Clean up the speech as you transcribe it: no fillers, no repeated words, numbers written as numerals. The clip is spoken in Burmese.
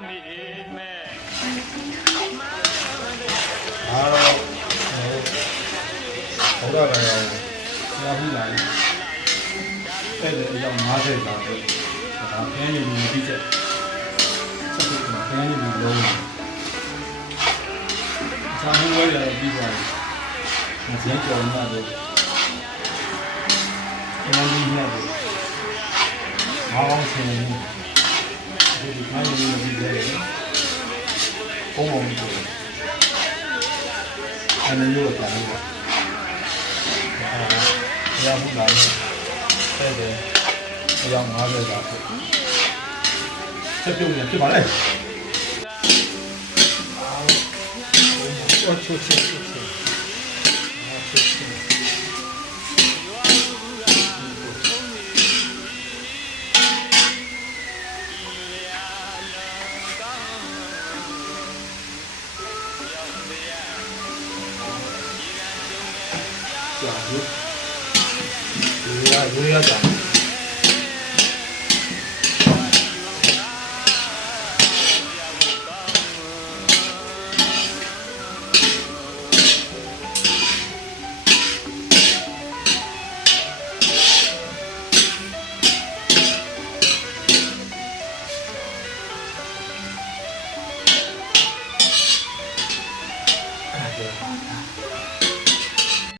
ဘုရားကလည်းဆရာကြီးလာတယ်အဲ့ဒါအယောက်50လာတယ်ဒါခင်းနေပြီးပြီးချက်ဆက်ပြီးခင်းနေပြီးလုံးဆာမှုဝဲရပြီးသွားတယ်မစင်းကြော်နေတယ်ခင်းနေနေတယ်မောင်းဆင်းနေဒီခင်းနေပြီးတယ်ပုံမှန်တယ်အဲ့ဒါမျိုးတော့တယ်ရမှုလာတယ်တဲ့အယောက်50သာဖြစ်ပြုံးနေဖြစ်ပါလေအော်ချိုချစ်ကြာဘူး ရိုးရကြ